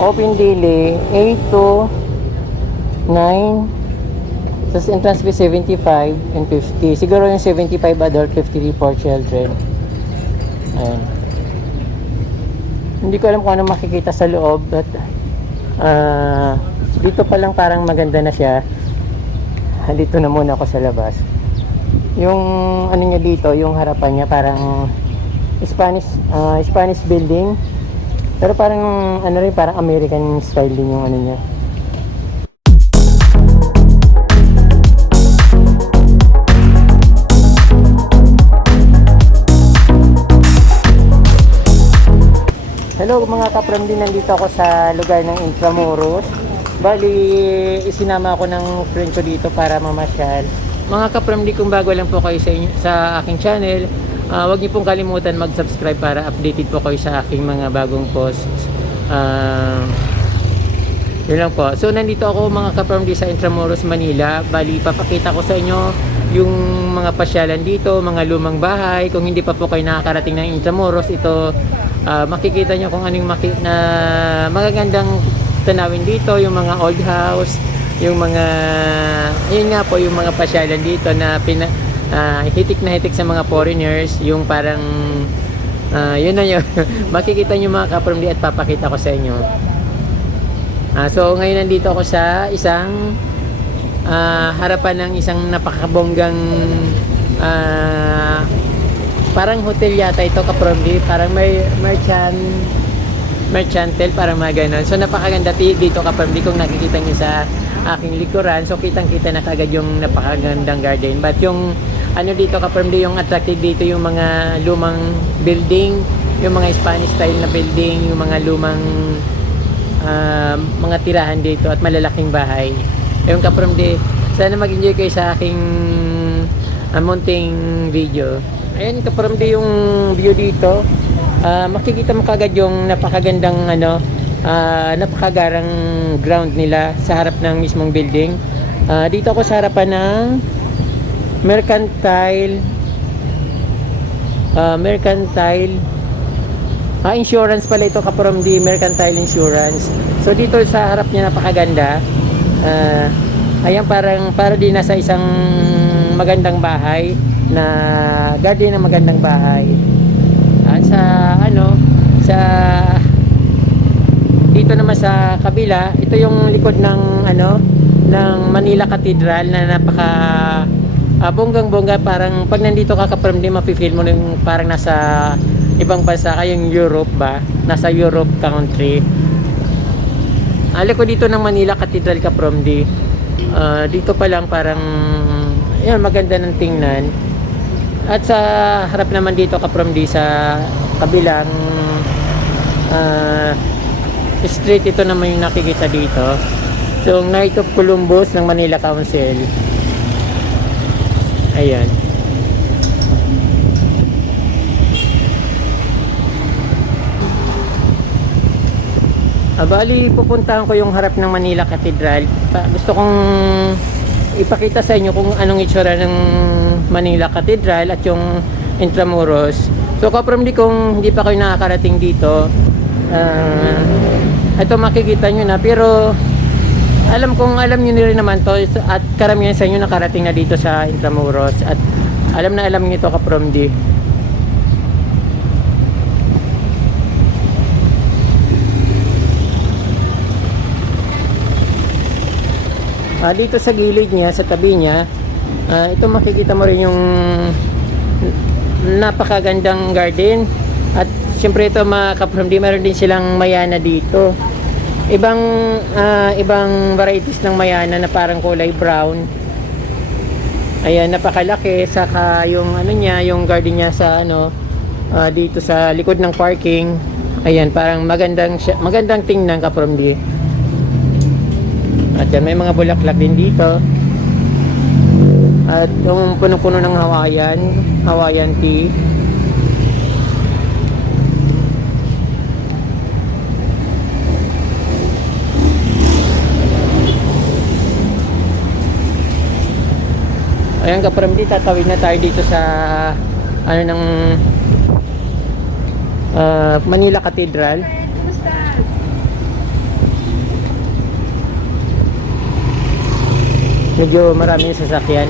Open daily 8 to 9. Tapos entrance fee 75 and 50. Siguro yung 75 adult, 50 for children. Ayan. Hindi ko alam kung ano makikita sa loob, but dito pa lang parang maganda na siya. Dito na muna ako sa labas. Yung ano niya dito, yung harapan niya parang Spanish building. Pero parang ano rin, parang American style din yung ano niya. Hello mga kapramdi, nandito ako sa lugar ng Intramuros. Bali, isinama ako ng friend ko dito para mamasyal. Mga kapramdi, kung bago lang po kayo sa aking channel, huwag niyo pong kalimutan mag-subscribe para updated po kayo sa aking mga bagong posts. Yun lang po. So nandito ako mga kapramdi sa Intramuros, Manila. Bali, papakita ko sa inyo yung mga pasyalan dito, mga lumang bahay. Kung hindi pa po kayo nakakarating ng Intramuros, ito makikita nyo kung anong magagandang tanawin dito, yung mga old house, yung mga yun nga po, yung mga pasyalan dito na hitik na hitik sa mga foreigners, yung parang yun na yun. Makikita nyo mga kapramdi at papakita ko sa inyo. So ngayon nandito ako sa isang harapan ng isang napakabonggang parang hotel yata ito kapramdi, parang may merchantel, parang mga ganun. So napakaganda dito kapramdi, kung nakikita nyo sa aking likuran. So kitang kita na kagad yung napakagandang garden. But yung ano dito kapramdi, yung attractive dito yung mga lumang building, yung mga Spanish style na building, yung mga lumang mga tirahan dito at malalaking bahay. Yung kapramdi, sana mag-enjoy kayo sa aking munting video. Ayan kapramdi yung view dito. Makikita mo kagad yung napakagandang napakagarang ground nila sa harap ng mismong building. Dito ako sa harapan ng Mercantile insurance pala ito kapramdi, Mercantile Insurance. So dito sa harap niya napakaganda. Ayan, para din nasa isang magandang bahay na garden ng magandang bahay. At sa dito naman sa kabila, ito yung likod ng ng Manila Cathedral na napaka bonggang-bongga. Parang pag nandito ka kapramdi, mapi-feel mo yung parang nasa ibang bansa kayong Europe ba, nasa Europe country. Ko dito ng Manila Cathedral kapramdi. Dito pa lang parang yun, maganda ng tingnan. At sa harap naman dito kapramdi, sa kabilang street, ito naman yung nakikita dito. So Knight of Columbus ng Manila Council. Ayan. Bali, pupuntahan ko yung harap ng Manila Cathedral. Gusto kong ipakita sa inyo kung anong itsura ng Manila Cathedral at yung Intramuros. So kapramdi, kung hindi pa kayo nakakarating dito, ito makikita nyo na, pero alam nyo rin naman to, at karamihan sa inyo nakarating na dito sa Intramuros at alam nyo ito kapramdi. Dito sa gilid niya, sa tabi niya, ito makikita mo rin yung napakagandang garden. At syempre ito mga kapramdi, meron din silang mayana dito. Ibang varieties ng mayana na parang kulay brown. Ayan, napakalaki. Saka yung yung garden niya sa dito sa likod ng parking. Ayan, parang magandang tingnan kapramdi. At yan, may mga bulaklak din dito. At yung puno-puno ng Hawaiian tea. Ayan kapramdi, tatawid na tayo dito sa Manila Cathedral. medyo maraming sasakyan.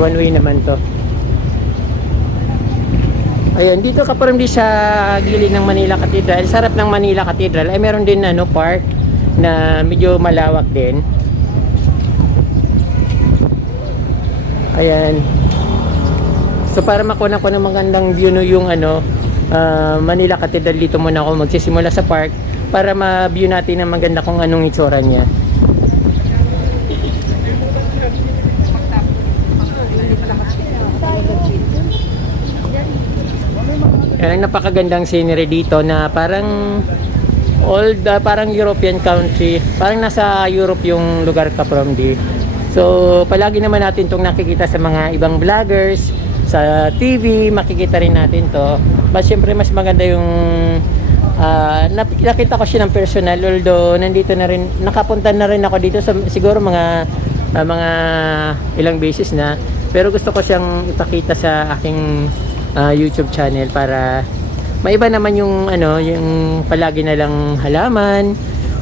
One way naman to. Ayun, dito Kaparmdi sa gilid ng Manila Cathedral, sa harap ng Manila Cathedral ay meron din ano, park na medyo malawak din. Ayan. So para makuha ko ng magandang view no yung ano, Manila Cathedral, dito muna ako magsisimula sa park para ma-view natin ang maganda kung anong itsura niya. Ayan, napakagandang scenery dito na parang old, parang European country. Parang nasa Europe yung lugar Kaparmdi. So, palagi naman natin itong nakikita sa mga ibang vloggers, sa TV, makikita rin natin to. But syempre, mas maganda yung nakita ko siya ng personal, although nandito na rin, nakapunta na rin ako dito sa, siguro mga ilang beses na. Pero gusto ko siyang ipakita sa aking YouTube channel para maiba naman yung ano, yung palagi na lang halaman.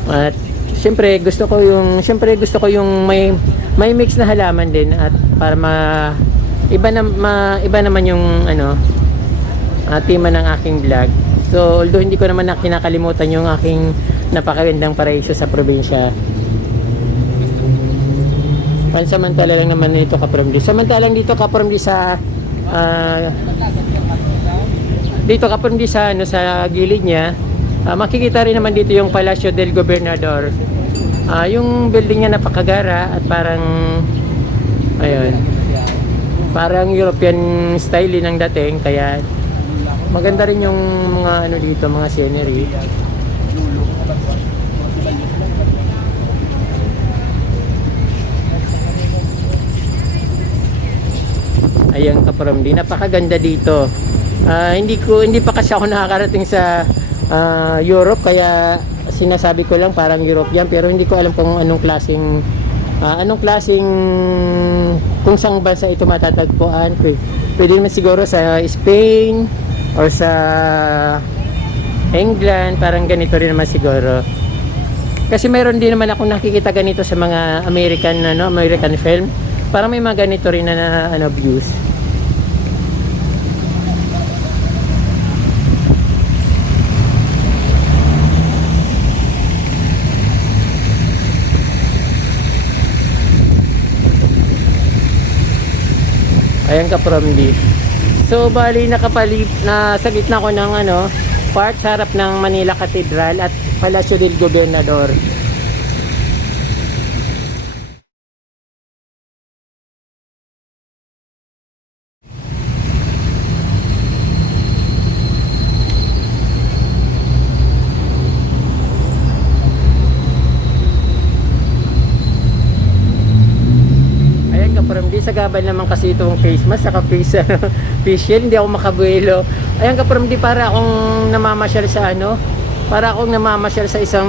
At siyempre gusto ko yung may mix na halaman din, at para iba naman yung ano, tema ng aking vlog. So although hindi ko naman kinakalimutan yung aking napakagandang paraiso sa probinsya. Pansamantala lang naman nito Kaparmdi. Samantalang dito Kaparmdi sa dito Kaparmdi sa ano, sa gilid niya, makikita rin naman dito yung Palacio del Gobernador. Yung building niya napakagara at parang ayun, parang European style din ang dating, kaya maganda rin yung mga ano dito, mga scenery. Ayan Kaparmdi, napakaganda dito. Hindi pa kasi ako nakakarating sa Europe, kaya sinasabi ko lang parang European, pero hindi ko alam kung anong klaseng kung saang bansa ito matatagpuan. Pwede naman siguro sa Spain or sa England, parang ganito rin naman siguro. Kasi mayroon din naman ako nakikita ganito sa mga American film. Parang may mga ganito rin na views. Ayan Kaparmdi. So bali na sa gitna ko ng park sa harap ng Manila Cathedral at Palacio del Gobernador. Kaparmdi, sagabal naman kasi itong face mask saka face facial, hindi ako makabuelo. Ayan Kaparmdi, para akong namamasyal sa isang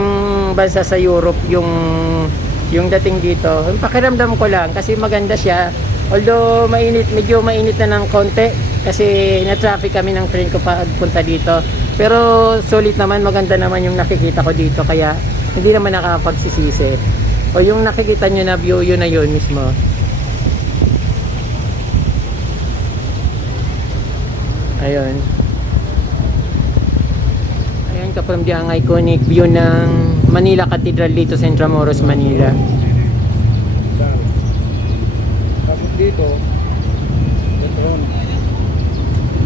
bansa sa Europe yung dating dito. Yung pakiramdam ko lang kasi maganda siya, although medyo mainit na ng konti kasi na-traffic kami ng friend ko punta dito, pero sulit naman, maganda naman yung nakikita ko dito, kaya hindi naman nakapagsisisi. O yung nakikita nyo na view, yun na yun mismo. Ayun. Ayan Kaparmdi, ang iconic view ng Manila Cathedral dito sa Intramuros, Manila. Tapos dito, Petron.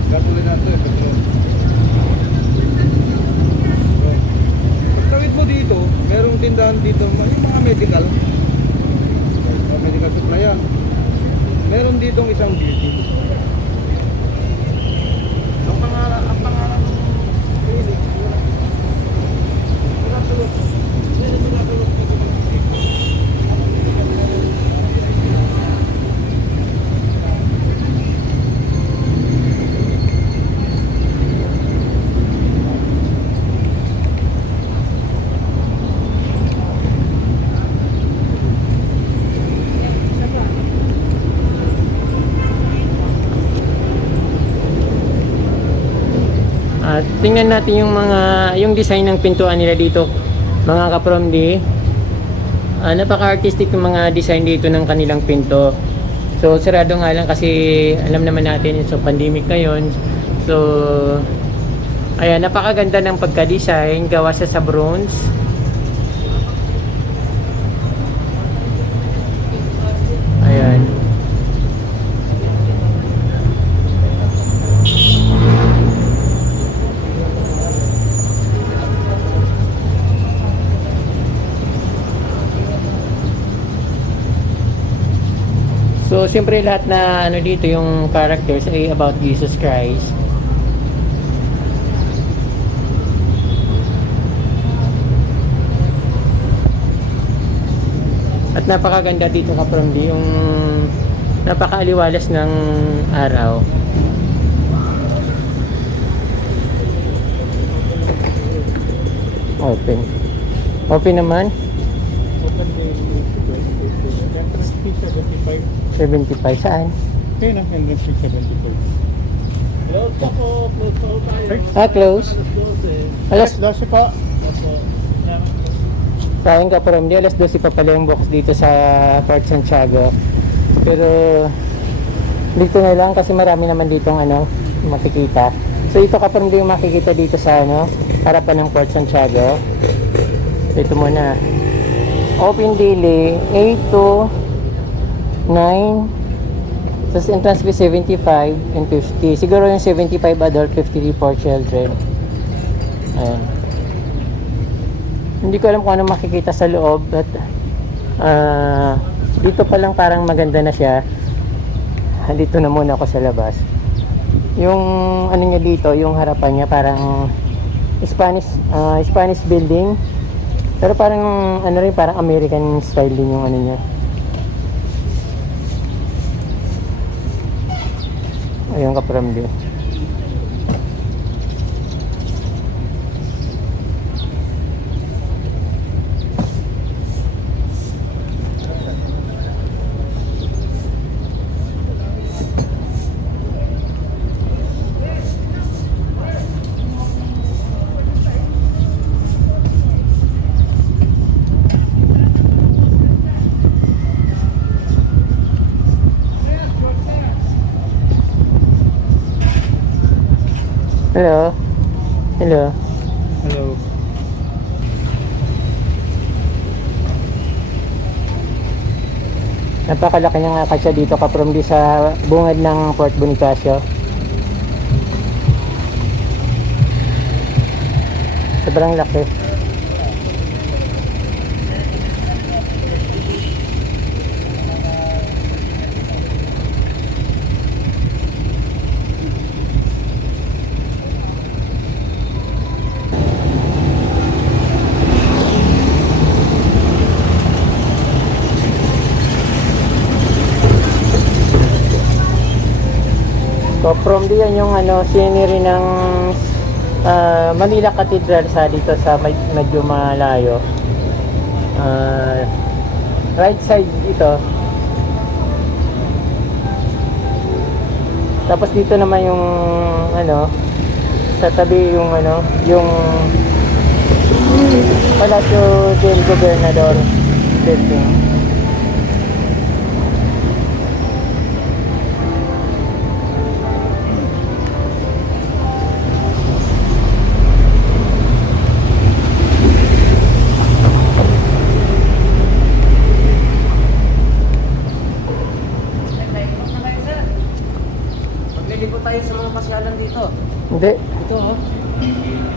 Gasolinato yung Petron. Pagtawid mo dito, merong tindahan dito, yung mga medical. Medical supply yan. Meron ditong isang beauty. Ang pangalan ng clinic, tingnan natin yung design ng pintuan nila dito mga Kaparmdi. napaka-artistic ng mga design dito ng kanilang pinto. So sarado nga lang kasi alam naman natin sa pandemic ngayon. So ayan, napakaganda ng pagka-design, gawa sa bronze. Ayan. So, siyempre lahat na ano dito yung characters ay about Jesus Christ. At napakaganda dito ka from yung napakaaliwalas ng araw. Open. Open naman. Open day 75. 75 saan? Okay na, entrance fee 75. Close pa po tayo. Close. Alas 12 pa. Sayang ka from alas 12 pa pala yung box dito sa Port Santiago. Pero dito na lang kasi marami naman ditong ano makikita. So ito ka from yung makikita dito sa ano harapan ng Port Santiago. Ito muna. Open daily 8 to 9. Tapos entrance fee 75 and 50. Siguro yung 75 adult, 50 for children. Ayan. Hindi ko alam kung ano makikita sa loob, but dito pa lang parang maganda na siya. Dito na muna ako sa labas. Yung ano niya dito, yung harapan niya parang Spanish building. Pero parang ano rin, parang American style din yung ano niya. Ayun ka from there. Hello. Hello. Hello. Napakalaki ng akasya dito ka from di sa bungad ng Port Bonifacio. Sobrang laki. So from diyan yung ano scenery ng Manila Cathedral sa dito sa medyo malayo. Right side ito. Tapos dito naman yung ano sa tabi yung ano yung Palacio del Gobernador building. Maglilipot tayo sa mga pasyalan dito. Hindi. Ito oh.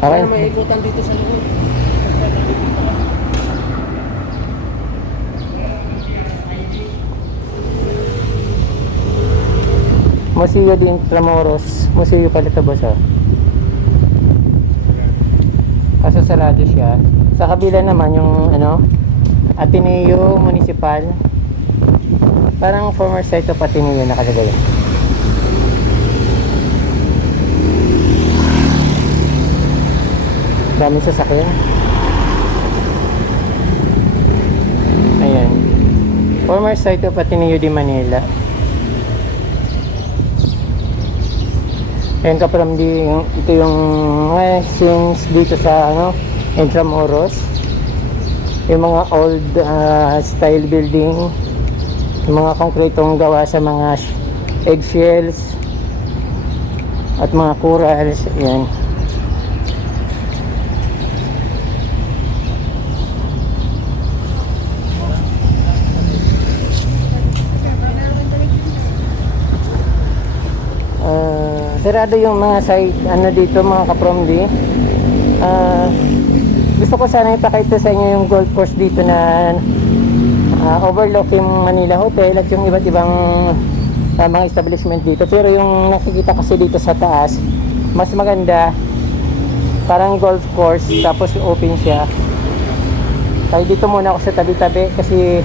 Okay. May ikutan dito sa loob. Museo de Intramuros. Museo pala ito boss oh. Kaso sarado siya. Sa kabila naman yung ano Ateneo Municipal. Parang former site of Ateneo nakalagay. Daming sasakyan. Ayan. Former site of Ateneo de Manila. Ayan ka from ito yung since dito sa ano Intramuros. yung mga old style building, yung mga konkretong gawa sa mga eggshells at mga corals. Yan. Sarado yung mga site dito mga kapromdi. Gusto ko sana ipakita sa inyo yung golf course dito na overlook yung Manila Hotel at yung iba't ibang mga establishment dito. Pero yung nakikita kasi dito sa taas, mas maganda, parang golf course tapos open siya. Kaya dito muna ako sa tabi-tabi kasi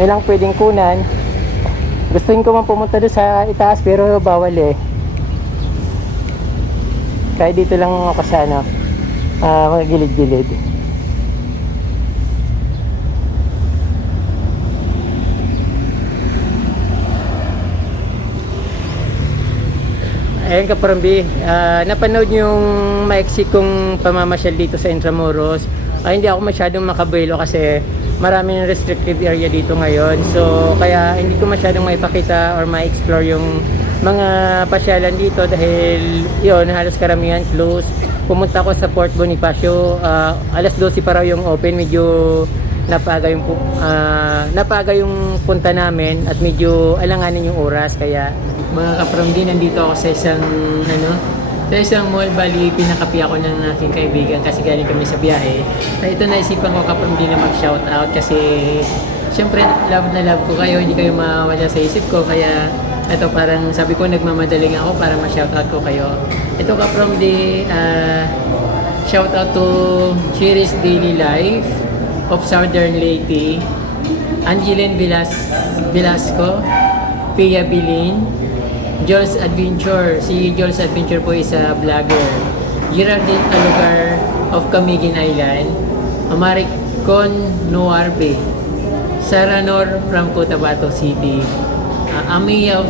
nilang pwedeng kunan. Gustuin ko man pumunta doon sa itaas pero bawal eh. Kaya dito lang ako sa mga gilid-gilid. Ayan kaparambi, napanood niyo yung maiksi kong pamamasyal dito sa Intramuros. Hindi ako masyadong makabuelo kasi maraming restricted area dito ngayon. So kaya hindi ko masyadong maipakita or ma-explore yung mga pasyalan dito dahil yun, halos karamihan close. Pumunta ako sa Port Bonifacio, alas 12 pa raw yung open, medyo napaga yung punta namin at medyo alanganin yung oras. Kaya mga kapromdi, nandito ako sa isang mall. Bali pinakapi ako ng aking kaibigan kasi galing kami sa biyahe. Ito naisipan ko kapromdi na mag shout out kasi syempre love na love ko kayo, hindi kayo mawala sa isip ko. Kaya ito, parang sabi ko nagmamadaling ako para ma-shoutout ko kayo. Ito kapromdi, shoutout to Cherish Daily Life of Southern Leyte, Angeline Velasco, Pia Bilin, Jules Adventure. Si Jules Adventure po is a vlogger. Geraldine Alugar of Camiguin Island, Amaricon Noarbe, Sarah Nor from Cotabato City, Ami of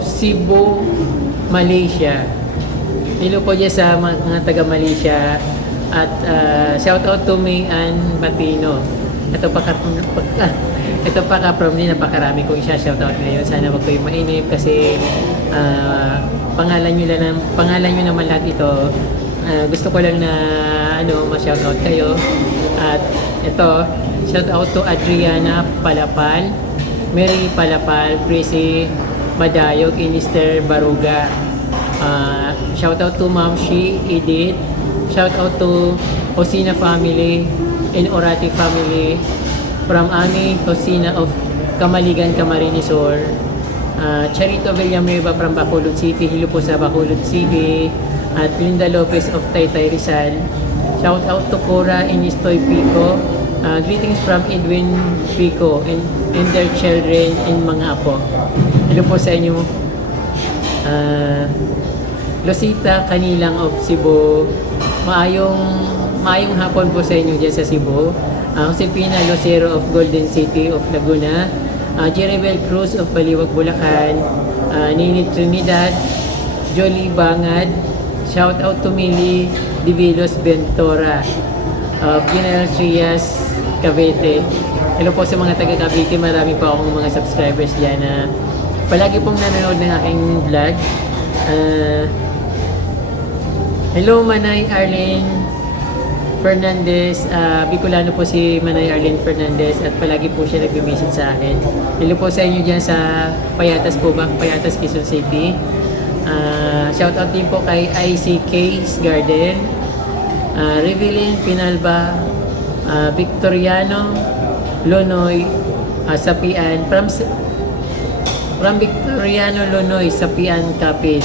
Cebu, Malaysia. Hello po dyan sa mga taga Malaysia. At shout out to May Ann Batino. Ito pa kapromdi, napakarami kong shout out ngayon. Sana wag kayong mainip kasi pangalan nyo naman lahat ito. Gusto ko lang na ma-shout out kayo. At ito, shout out to Adriana Palapal, Mary Palapal, Prissy Madayog, Inister Baruga. Shout out to Ma'am Shi Edith. Shout out to Osina family and Orati family from Ami Osina of Kamaligan, Camarines Sur. Charito Villanueva from Bacolod City. Hilo po sa Bacolod City. At Linda Lopez of Taytay Rizal. Shout out to Cora Inistoy Pico. Greetings from Edwin Pico and their children and mga apo. Hello po sa inyo. Losita Kanilang of Cebu. Maayong hapon po sa inyo dyan sa Cebu. Josepina Lucero of Golden City of Laguna. Jeribel Cruz of Baliwag, Bulacan. Nini Trinidad. Jolie Bangad. Shout out to Mili Divilos Ventura of General Trias, Cavite. Hello po sa mga taga Cavite. Marami po akong mga subscribers dyan na palagi pong nanonood ng aking vlog. Hello Manay Arlene Fernandez. Bicolano po si Manay Arlene Fernandez at palagi po siya nag-message sa akin. Hello po sa inyo dyan sa Payatas po ba? Payatas, Quezon City. Shout out din po kay ICK's Garden, Revelin Pinalba, Victoriano Lonoy, Sapian from Victoriano Lonoy, Sapian Capit.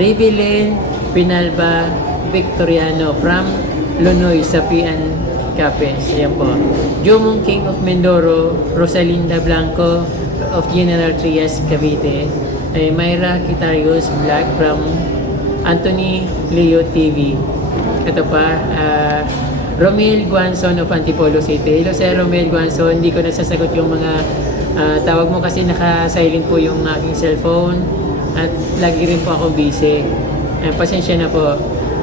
Revelin Pinalba Victoriano from Lonoy, Sapian Capes. Ayan po. Jomong King of Mindoro, Rosalinda Blanco of General Trias, Cavite. Myra Kitarios Vlog from Anthony Leo TV. Ito pa, Romel Guanzon of Antipolo City. Hello Sir Romel Guanzon, hindi ko nasasagot yung mga tawag mo kasi naka-silent po yung aking cellphone at lagi rin po ako busy. Pasensya na po.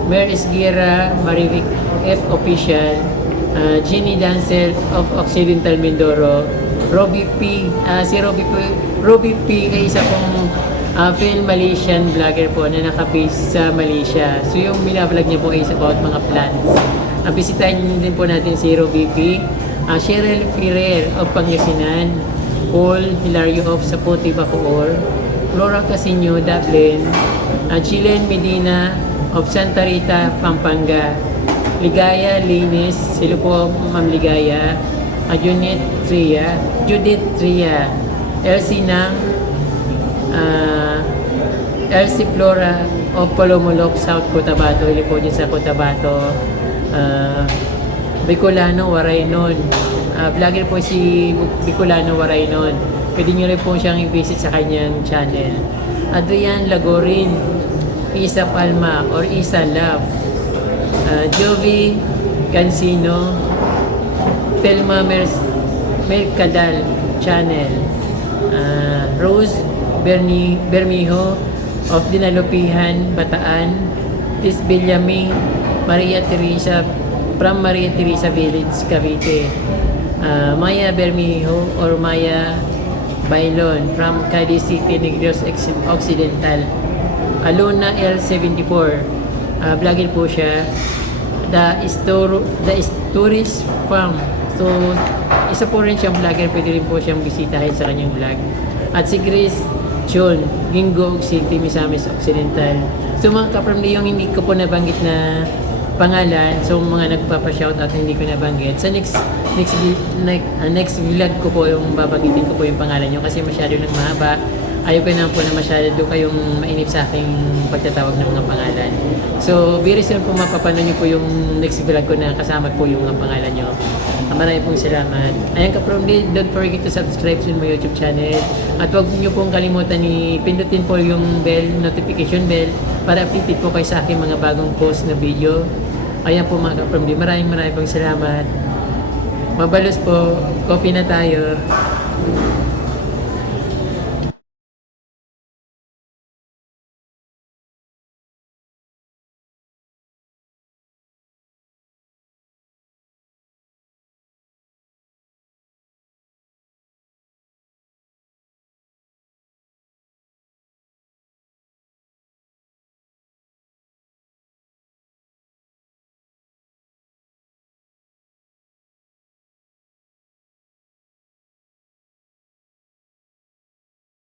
Mer Esguerra, Marivic F. Official, Ginny Dancel of Occidental Mindoro, Robbie P. Robbie P. ay isa pong film Malaysian vlogger po na nakabase sa Malaysia. So yung binablog niya po is about mga plants. Bisitahin din po natin si Robbie P. Cheryl Ferrer of Pangasinan, Paul Hilario of Saputi, Bacoor, Flora Casino, Dublin, Chilen Medina of Santa Rita, Pampanga, Ligaya Linis, sila po Ma'am Ligaya, Judith Tria, Elsie Nang, Elsie Flora of Palomolok, South Cotabato, sila po dyan sa Cotabato, Bicolano Waraynon. Vlogger po si Bicolano Waraynon. Pwede nyo rin po siyang i-visit sa kanyang channel. Adrian Lagorin, Isa Palma or Isa Love, Jovi Cancino, Telma Mercadal channel, Rose Bermijo of Dinalupihan, Bataan, Tis Bilyami, Maria Teresa from Maria Teresa Village, Cavite, Maya Bermijo or Maya Bailon from Cadiz City, Negros Occidental, Alona L74, vlogger po siya, The Tourist Farm. So, isa po rin siyang vlogger, pwede rin po siyang bisitahin sa kanyang vlog. At si Grace Chon, Gingo City, Misamis Occidental. So mga kapramli, yung hindi ko po nabanggit na pangalan, so mga nagpapa-shoutout na hindi ko nabanggit. Sa next vlog ko po yung babanggitin ko po yung pangalan nyo kasi masyado nang mahaba. Ayaw ko na po na masyado kayong mainip sa aking pagtatawag ng mga pangalan. So, very soon po mapapanood nyo po yung next vlog ko na kasama po yung mga pangalan nyo. Maraming pong salamat. Ayan ka-Promly, don't forget to subscribe sa my YouTube channel. At huwag nyo pong kalimutan pindutin po yung notification bell para updated po kayo sa aking mga bagong post na video. Ayan po mga ka-Promly, maraming pong salamat. Mabalos po, coffee na tayo.